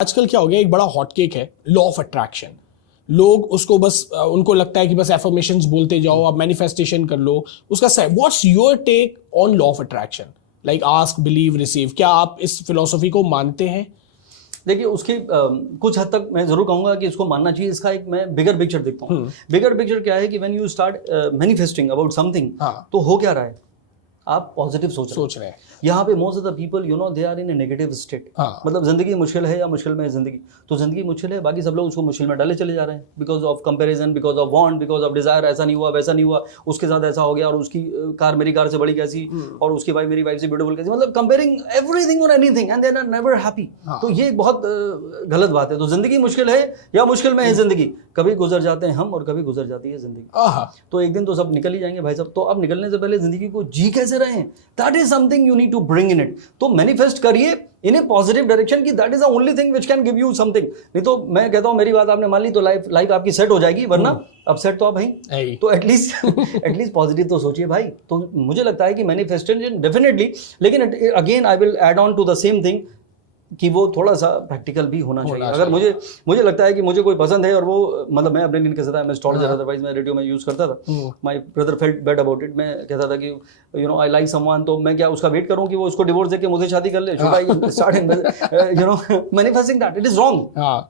आजकल क्या हो गया, एक बड़ा हॉट केक है लॉ ऑफ अट्रैक्शन। लोग उसको बस उनको लगता है कि बस एफर्मेशंस बोलते जाओ, आप मैनिफेस्टेशन कर लो उसका। What's your take on law of attraction? Like ask believe receive, क्या आप इस फिलॉसफी को मानते हैं? देखिए उसकी कुछ हद तक मैं जरूर कहूंगा कि इसको मानना चाहिए। इसका एक मैं बिगर पिक्चर देखता हूँ। बिगर पिक्चर क्या है कि when you start manifesting about something, तो हो क्या रहा है, आप पॉजिटिव सोच रहे हैं। यहाँ पे most of the people you know they are in a negative state. मतलब जिंदगी मुश्किल है या मुश्किल में है जिंदगी, तो जिंदगी मुश्किल है, बाकी सब लोग उसको मुश्किल में डाले चले जा रहे हैं because of comparison, because of want, because of desire. ऐसा नहीं हुआ, वैसा नहीं हुआ, उसके साथ ऐसा हो गया, और उसकी कार मेरी कार से बड़ी कैसी, और उसकी वाइफ मेरी वाइफ से ब्यूटीफुल कैसी। मतलब कंपेयरिंग एवरीथिंग और anything and they are never happy. तो ये एक बहुत गलत बात है। तो जिंदगी मुश्किल है या मुश्किल में है जिंदगी, कभी गुजर जाते हैं हम और कभी गुजर जाती है जिंदगी। तो एक दिन तो सब निकल ही जाएंगे भाई साहब। तो अब निकलने से पहले जिंदगी को जी कैसे रहे हैं, that is something you need to bring in it. तो मैनिफेस्ट करिए इन ए पॉजिटिव डायरेक्शन की that is the only thing which can give you something. नहीं तो मैं कहता हूं मेरी बात आपने मान ली तो लाइफ आपकी सेट हो जाएगी, वरना अपसेट तो आप भाई। तो एटलीस्ट पॉजिटिव तो सोचिए भाई। तो मुझे लगता है कि मैनिफेस्टेशन डेफिनेटली, लेकिन again I will add on to the same thing कि वो थोड़ा सा प्रैक्टिकल भी होना चाहिए। अगर मुझे लगता है कि मुझे कोई पसंद है और वो मतलब मैं अपने लिए कहता था, मैं स्टॉल अदरवाइज मैं रेडियो में यूज करता था। My brother felt bad about it. मैं कहता था कि you no I like someone, तो मैं क्या उसका वेट करूं कि वो उसको डिवोर्स देके मुझे शादी कर ले? Should I start you know manifesting that? It is wrong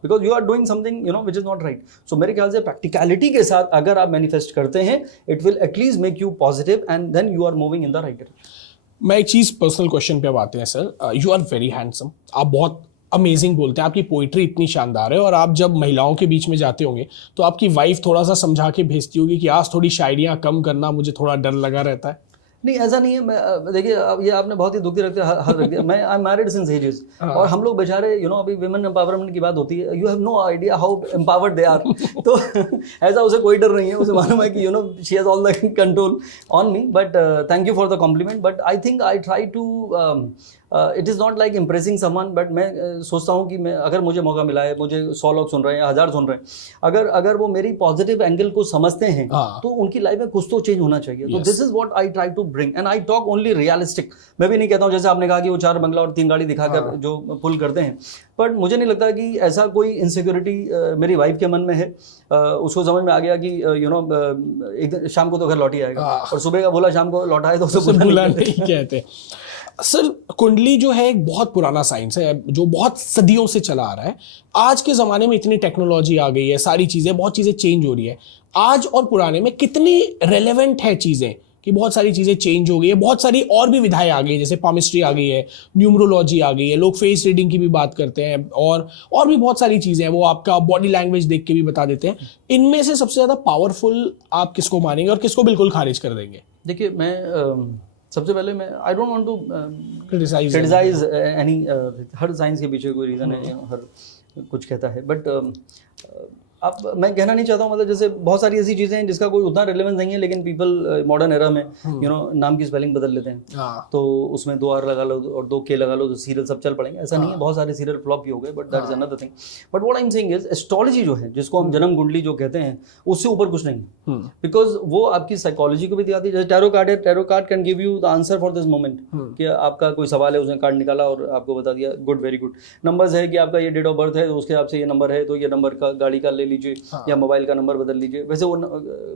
because you are doing something you know which is not right. So मेरे ख्याल से प्रैक्टिकलिटी के साथ अगर आप मैनिफेस्ट करते हैं, it will at least make you positive and then you are moving in the right direction. मैं एक चीज पर्सनल क्वेश्चन पे अब आते हैं sir. You are very handsome, आप बहुत अमेजिंग बोलते हैं, आपकी पोइट्री इतनी शानदार है। और आप जब महिलाओं के बीच में जाते होंगे तो आपकी वाइफ थोड़ा सा समझा के भेजती होगी कि आज थोड़ी शायरियाँ कम करना, मुझे थोड़ा डर लगा रहता है। नहीं, ऐसा नहीं है। मैं देखिए, अब ये आपने बहुत ही दुखी रख दिया। मैं I am married since ages, और हम लोग बेचारे यू नो अभी विमेन एम्पावरमेंट की बात होती है, you have no idea how empowered they are. तो ऐसा उसे कोई डर नहीं है, उसे मालूम है कि you know she has all the control on me. But thank you for the compliment. But I think I try to it is not like impressing someone, but मैं सोचता हूँ कि मैं अगर मुझे मौका मिला है, मुझे 100 लोग सुन रहे हैं या 1000 सुन रहे हैं, अगर वो मेरी पॉजिटिव एंगल को समझते हैं तो उनकी लाइफ में कुछ तो चेंज होना चाहिए। तो this is what I try to bring and I talk only realistic. मैं भी नहीं कहता हूँ जैसे आपने कहा कि वो 4 बंगला और 3 गाड़ी दिखाकर जो पुल करते हैं, बट मुझे नहीं लगता कि ऐसा कोई इनसिक्योरिटी मेरी वाइफ के मन में है। उसको समझ में आ गया कि यू नो एक दिन शाम को तो घर लौट ही आएगा, और सुबह का बोला शाम को लौटा है तो उसे बुला नहीं कहते। सर कुंडली जो है एक बहुत पुराना साइंस है जो बहुत सदियों से चला आ रहा है। आज के ज़माने में इतनी टेक्नोलॉजी आ गई है, सारी चीज़ें, बहुत चीज़ें चेंज हो रही है। आज और पुराने में कितनी रेलेवेंट है चीज़ें कि बहुत सारी चीज़ें चेंज हो गई है। बहुत सारी और भी विधाएं आ गई है, जैसे पामिस्ट्री आ गई है, न्यूमरोलॉजी आ गई है, लोग फेस रीडिंग की भी बात करते हैं, और भी बहुत सारी चीज़ें हैं, वो आपका बॉडी लैंग्वेज देख के भी बता देते हैं। इनमें से सबसे ज़्यादा पावरफुल आप किसको मानेंगे और किसको बिल्कुल खारिज कर देंगे? देखिए, मैं सबसे पहले मैं I don't want to criticise any, हर साइंस के पीछे कोई रीज़न है, हर कुछ कहता है। बट अब मैं कहना नहीं चाहता हूँ, मतलब जैसे बहुत सारी ऐसी चीज़ें हैं जिसका कोई उतना रिलेवेंस नहीं है, लेकिन पीपल मॉडर्न एरा में यू नो नाम की स्पेलिंग बदल लेते हैं। तो उसमें 2 R लगा लो और 2 K लगा लो तो सीरियल सब चल पड़ेंगे। ऐसा नहीं है, बहुत सारे सीरियल फ्लॉप भी हो गए, but that is another thing. But what I am saying is astrology जो है, जिसको हम जन्म कुंडली जो कहते हैं, उससे ऊपर कुछ नहीं है। बिकॉज वो आपकी साइकोलॉजी को भी दिखाती है। जैसे टैरो कार्ड है, tarot card can give you the answer for this moment, कि आपका कोई सवाल है, उसने कार्ड निकाला और आपको बता दिया, गुड, वेरी गुड। नंबर्स है कि आपका ये डेट ऑफ बर्थ है तो उसके आपसे ये नंबर है, तो ये नंबर का गाड़ी का ले लीजिए या मोबाइल का नंबर बदल लीजिए। वैसे वो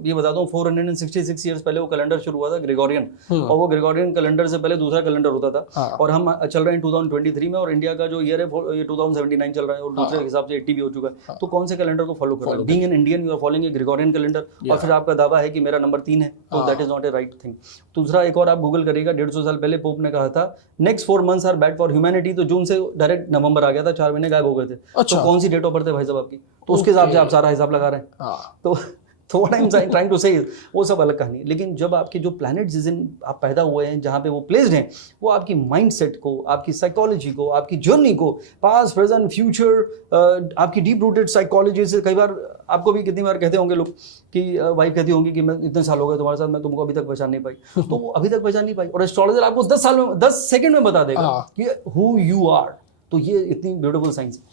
ये बताता हूँ, 466 ईयर्स पहले वो कैलेंडर शुरू हुआ था, ग्रेगोरियन, और वो ग्रेगोरियन कैलेंडर से पहले दूसरा कैलेंडर होता था। और हम चल रहे हैं 2023 में, और इंडिया का जो ईयर है ये 2079 चल रहा है, और दूसरे हिसाब से 80 भी हो चुका है। तो कौन से कैलेंडर को फॉलो कर रहे हैं? Being an Indian you are following a Gregorian calendar, और फिर आपका दावा है कि मेरा नंबर 3 है, तो that is not a right thing. दूसरा एक और आप गूगल करिएगा, 150 साल पहले पोप ने कहा था next 4 months are bad for humanity. तो जून से डायरेक्ट नवंबर आ गया था, 4 महीने गायब हो गए थे। तो कौन सी डेट ऑफ बर्थ है भाई साहब आपकी? तो उसके हिसाब से आप सारा हिसाब लगा रहे हैं। तो what I am trying to say, वो सब अलग कहानी है। लेकिन जब आपके जो प्लैनेट जिस दिन आप पैदा हुए हैं, जहाँ पे वो प्लेस्ड हैं, वो आपकी माइंडसेट को, आपकी साइकोलॉजी को, आपकी जर्नी को, पास्ट, प्रेजेंट, फ्यूचर, आपकी डीप रूटेड साइकोलॉजी से, कई बार आपको भी कितनी बार कहते होंगे लोग कि वाइफ कहती होंगी कि मैं इतने साल हो गए तुम्हारे साथ, मैं तुमको अभी तक पहचान नहीं पाई। तो वो अभी तक पहचान नहीं पाई, और एस्ट्रोलॉजर आपको 10 सेकंड में बता देगा कि हु यू आर। तो ये इतनी ब्यूटीफुल साइंस है।